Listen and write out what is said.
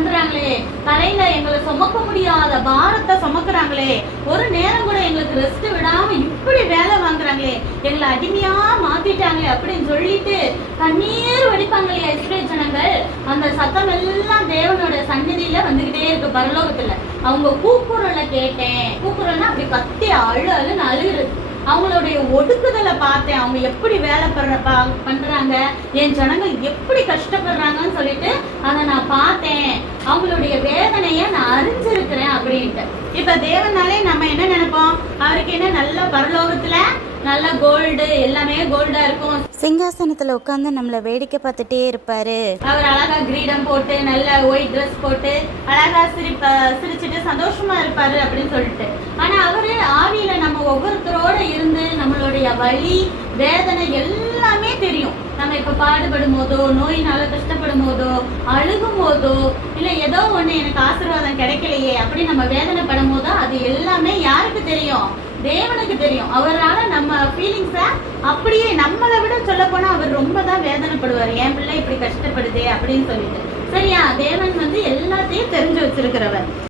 பண்றாங்களே, தலையில எங்களை சுமக்க முடியாத பாரத்தை சுமக்குறாங்களே, ஒரு நேரம் கூட எங்களுக்கு ரெஸ்ட் விடாம இப்படி வேலை வாங்குறாங்களே, எங்களை அடிமையா மாத்திட்டாங்களே அப்படின்னு சொல்லிட்டு கண்ணீர் வடிப்பாங்களே இஸ்ரேல் ஜனங்கள். அந்த சத்தம் எல்லாம் தேவனோட சந்நிதியில வந்துகிட்டே இருக்கு பரலோகத்துல. அவங்க கூக்குரலை கேட்டேன். கூக்குரல்னா அப்படி கத்தி அழுன்னு அழுகுறது. அவங்களுடைய ஒடுக்குதலை பார்த்தேன். அவங்க எப்படி வேலை பண்றாங்க, என் ஜனங்கள் எப்படி கஷ்டப்படுறாங்கன்னு சொல்லிட்டு அதை நான் பார்த்தேன். அவங்களுடைய வேதனைய நான் அறிஞ்சிருக்கிறேன் அப்படின்ட்டு. இப்ப தேவனாலே நம்ம என்ன நினைப்போம், அவருக்கு என்ன நல்ல பரலோகத்துல நல்ல கோல்டு, எல்லாமே கோல்டா இருக்கும், சிங்காசனத்துல உட்கார்ந்து நம்மள வேடிக்கை பார்த்துட்டே இருப்பாரு. அவர் அழகா கிரீடம் போட்டு நல்ல ஒயிட் ட்ரெஸ் போட்டு அழகா சிரிச்சுட்டு சந்தோஷமா இருப்பாரு அப்படின்னு சொல்லிட்டு. ஆனா அவரு ஆவியில நம்ம ஒவ்வொருத்தரோட இருந்து நம்மளுடைய வலி வேதனை எல்லாமே தெரியும். நம்ம இப்ப பாடுபடும் போதோ, நோயினால கஷ்டப்படும் போதோ, அழுகும் போதோ, இல்ல ஏதோ ஒண்ணு எனக்கு ஆசீர்வாதம் கிடைக்கலையே அப்படி நம்ம வேதனைப்படும் போதோ, அது எல்லாமே யாருக்கு தெரியும்? தேவனுக்கு தெரியும். அவரால நம்ம ஃபீலிங்ஸ அப்படியே நம்மளை விட சொல்ல போனா அவர் ரொம்ப தான் வேதனைப்படுவார். என் பிள்ளை இப்படி கஷ்டப்படுதே அப்படின்னு சொல்லிட்டு. சரியா? தேவன் எல்லாத்தையும் தெரிஞ்சு வச்சிருக்கிறவர்.